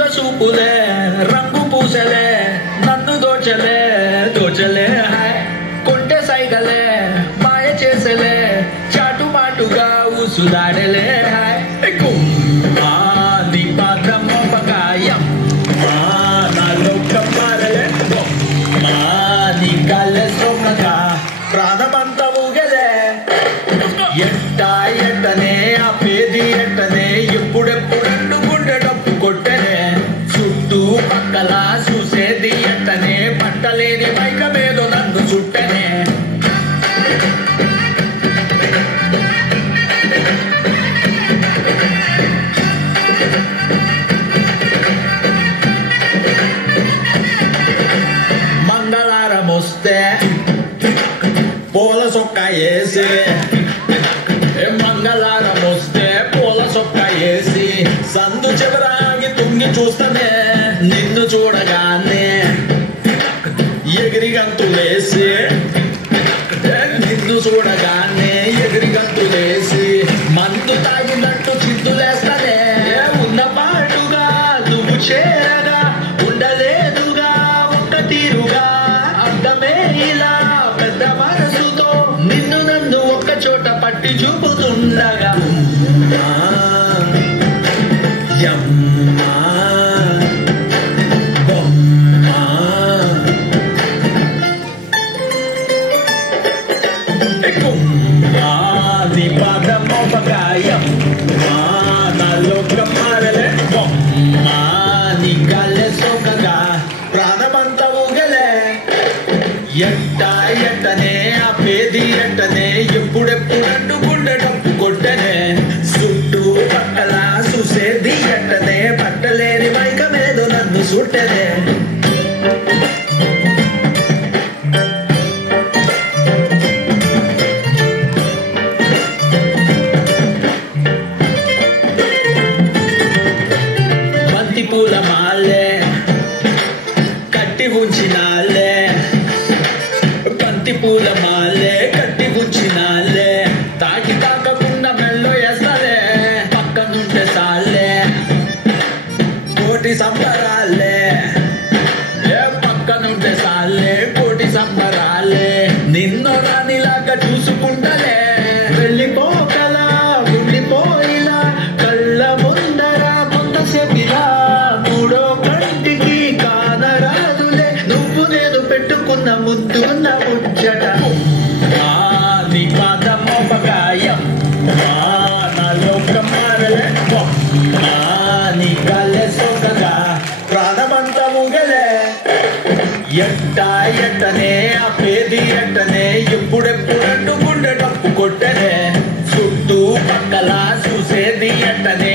దొంగ సూపులే రంగు పూసలే నన్ను దోచలే దోచలే హాయ్ కొంటె సైగలే మాయ చేసలే చాటు మాటుగా ఊసులాడలే హాయ్ కుమ్మా నీ పాదం మోపగాయం నాలో కమ్మారలే మా నీ కళ్ళ సొమ్మగా ప్రాణమంతా ఊగలే ఎట్టనే ఆ పేది ఎట్టనే ఎప్పుడెప్పుడంటూ గుండె డప్పు కొట్టనే చుట్టూ పక్కల చూసేది ఎట్టనే పట్టలేని మైకమేదో నన్ను చుట్టనే మంగళారం వస్తే పూల సొక్క వేసి మంగళారం వస్తే పూల సొక్క వేసి సందు చివరాగి తుంగి చూస్తనే నిన్ను చూడగానే ఎగిరి గంతులేసి నిన్ను చూడగానే ఎగిరి గంతులేసి మందు తాగినట్టు చిందులేస్తనే ఉన్న పాటుగా నువ్వు చేరగా ఉండలేదుగా ఒక్క తీరుగా అర్థమే ఇలా పెద్ద మనసుతో నిన్ను నన్ను ఒక్క చోట పట్టి చూపుతుండగా నీ పాదం మోపగాయం నాలో కమ్మారలే నీ కళ్ళె సోకగా ప్రాణమంతా ఊగలే ఎట్టనే ఆ పేది ఎట్టనే ఎప్పుడెప్పుడంటూ గుండె డప్పు కొట్టనే చుట్టూ పక్కల చూసేది ఎట్టనే పట్టలేని మైకమేదో నన్ను చుట్టనే బంతి పూల మాలే కట్టి ఉంచినాలే బంతి పూల మాలే కట్టి ఉంచినాలే తాకి తాకకుండా మెల్లో వేస్తాలే పక్కనుంటే సాలే కోటి సంబరాలే పక్కనుంటే సాలే కోటి సంబరాలే నిన్ను రానిలాగా చూసుకుంటలే వెళ్ళిపోకలా వెళ్ళిపోయిలా కళ్ళ ముందర కొంతసేపిలా మూడో కంటికి కానరాదులే నువ్వు నేను పెట్టుకున్న ముద్దున్న ముచ్చట నీ పాదం మోపగాయం నాలో కమ్మారలే నీ కళ్ళె సొక్కగా ప్రాణమంతా ఊగలే ఎట్టనే ఆ పేది ఎట్టనే ఎప్పుడెప్పుడంటూ గుండె డప్పు కొట్టనే చుట్టూ పక్కల చూసేది ఎట్టనే